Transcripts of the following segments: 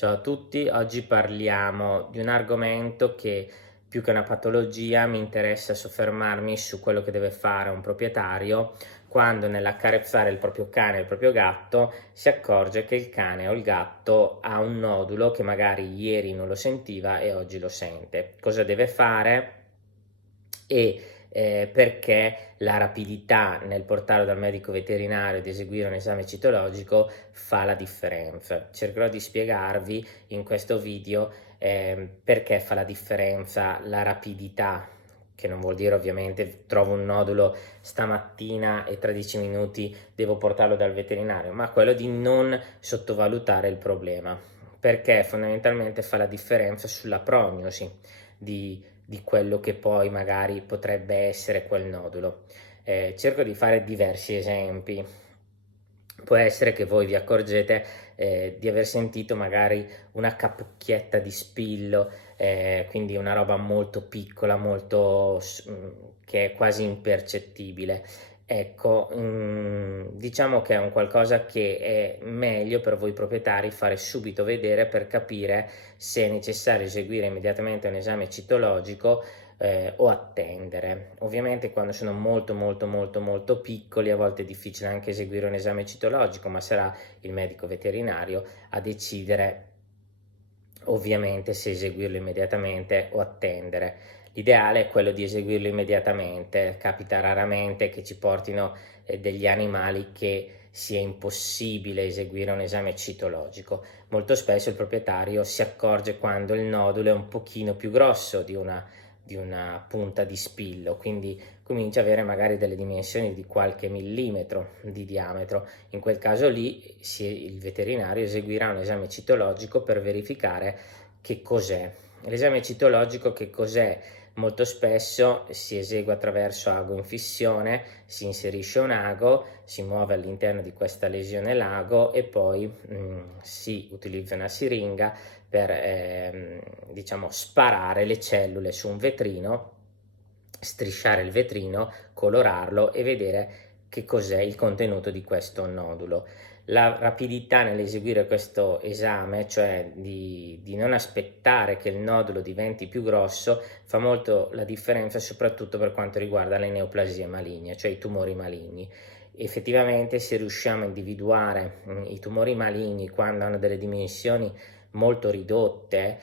Ciao a tutti, oggi parliamo di un argomento che più che una patologia mi interessa soffermarmi su quello che deve fare un proprietario quando nell'accarezzare il proprio cane o il proprio gatto si accorge che il cane o il gatto ha un nodulo che magari ieri non lo sentiva e oggi lo sente. Cosa deve fare? E perché la rapidità nel portarlo dal medico veterinario ed eseguire un esame citologico fa la differenza. Cercherò di spiegarvi in questo video perché fa la differenza la rapidità, che non vuol dire ovviamente trovo un nodulo stamattina e tra 10 minuti devo portarlo dal veterinario, ma quello di non sottovalutare il problema, perché fondamentalmente fa la differenza sulla prognosi di quello che poi magari potrebbe essere quel nodulo. Cerco di fare diversi esempi. Può essere che voi vi accorgete di aver sentito magari una capocchietta di spillo, quindi una roba molto piccola, che è quasi impercettibile. Ecco, diciamo che è un qualcosa che è meglio per voi proprietari fare subito vedere per capire se è necessario eseguire immediatamente un esame citologico o attendere. Ovviamente quando sono molto piccoli a volte è difficile anche eseguire un esame citologico, ma sarà il medico veterinario a decidere ovviamente se eseguirlo immediatamente o attendere. L'ideale è quello di eseguirlo immediatamente, capita raramente che ci portino degli animali che sia impossibile eseguire un esame citologico. Molto spesso il proprietario si accorge quando il nodulo è un pochino più grosso di una punta di spillo, quindi comincia ad avere magari delle dimensioni di qualche millimetro di diametro. In quel caso lì il veterinario eseguirà un esame citologico per verificare che cos'è. L'esame citologico che cos'è? Molto spesso si esegue attraverso ago in fissione, si inserisce un ago, si muove all'interno di questa lesione l'ago e poi si utilizza una siringa per diciamo sparare le cellule su un vetrino, strisciare il vetrino, colorarlo e vedere che cos'è il contenuto di questo nodulo. La rapidità nell'eseguire questo esame, cioè di non aspettare che il nodulo diventi più grosso, fa molto la differenza soprattutto per quanto riguarda le neoplasie maligne, cioè i tumori maligni. Effettivamente se riusciamo a individuare i tumori maligni quando hanno delle dimensioni molto ridotte,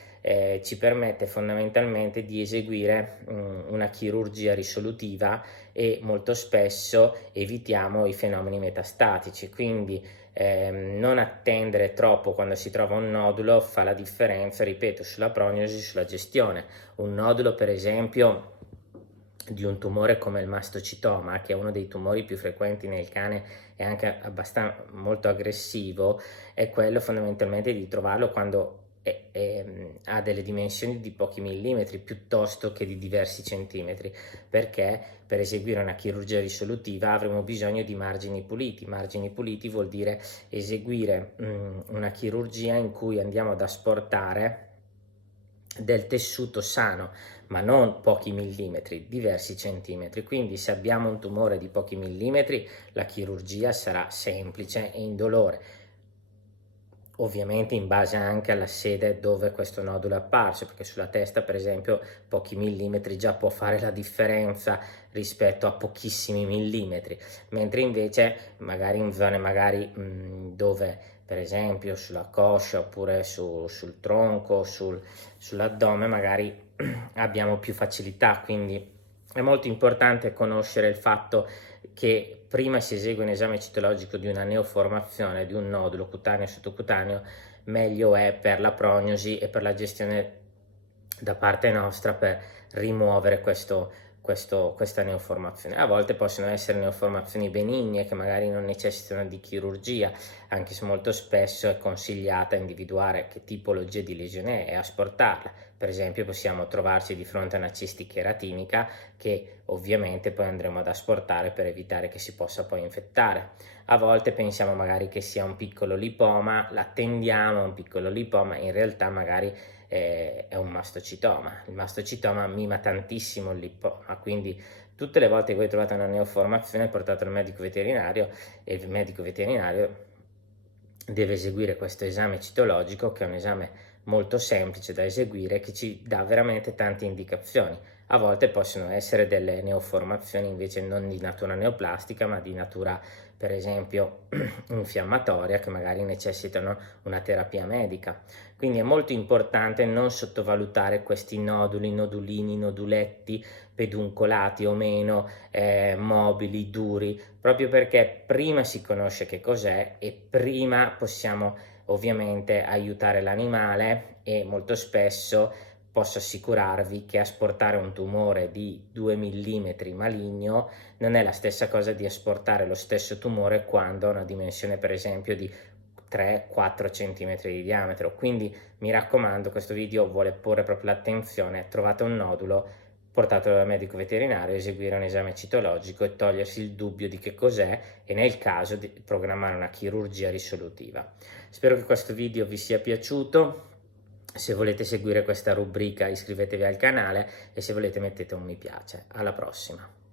ci permette fondamentalmente di eseguire una chirurgia risolutiva e molto spesso evitiamo i fenomeni metastatici, quindi non attendere troppo quando si trova un nodulo fa la differenza, ripeto, sulla prognosi, sulla gestione. Un nodulo, per esempio, di un tumore come il mastocitoma, che è uno dei tumori più frequenti nel cane e anche abbastanza molto aggressivo, è quello fondamentalmente di trovarlo quando ha delle dimensioni di pochi millimetri piuttosto che di diversi centimetri, perché per eseguire una chirurgia risolutiva avremo bisogno di margini puliti. Margini puliti vuol dire eseguire una chirurgia in cui andiamo ad asportare del tessuto sano, ma non pochi millimetri, diversi centimetri. Quindi se abbiamo un tumore di pochi millimetri, la chirurgia sarà semplice e indolore. Ovviamente in base anche alla sede dove questo nodulo è apparso, perché sulla testa per esempio pochi millimetri già può fare la differenza rispetto a pochissimi millimetri, mentre invece magari in zone dove per esempio sulla coscia oppure sul tronco, sull'addome magari abbiamo più facilità, quindi è molto importante conoscere il fatto che prima si esegue un esame citologico di una neoformazione, di un nodulo cutaneo e sottocutaneo, meglio è per la prognosi e per la gestione da parte nostra per rimuovere questa neoformazione. A volte possono essere neoformazioni benigne che magari non necessitano di chirurgia, anche se molto spesso è consigliata individuare che tipologia di lesione è e asportarla. Per esempio possiamo trovarci di fronte a una cisti cheratinica che ovviamente poi andremo ad asportare per evitare che si possa poi infettare. A volte pensiamo magari che sia un piccolo lipoma, l'attendiamo, un piccolo lipoma, in realtà magari è un mastocitoma. Il mastocitoma mima tantissimo il lipoma, quindi tutte le volte che voi trovate una neoformazione portate al medico veterinario e il medico veterinario deve eseguire questo esame citologico, che è un esame molto semplice da eseguire, che ci dà veramente tante indicazioni. A volte possono essere delle neoformazioni invece non di natura neoplastica, ma di natura, per esempio, infiammatoria, che magari necessitano una terapia medica. Quindi è molto importante non sottovalutare questi noduli, nodulini, noduletti, peduncolati o meno, mobili, duri, proprio perché prima si conosce che cos'è e prima possiamo ovviamente aiutare l'animale, e molto spesso posso assicurarvi che asportare un tumore di 2 mm maligno non è la stessa cosa di asportare lo stesso tumore quando ha una dimensione per esempio di 3-4 cm di diametro. Quindi mi raccomando, questo video vuole porre proprio l'attenzione: trovate un nodulo, portatelo dal medico veterinario, eseguire un esame citologico e togliersi il dubbio di che cos'è, e nel caso di programmare una chirurgia risolutiva. Spero che questo video vi sia piaciuto. Se volete seguire questa rubrica iscrivetevi al canale, e se volete mettete un mi piace. Alla prossima!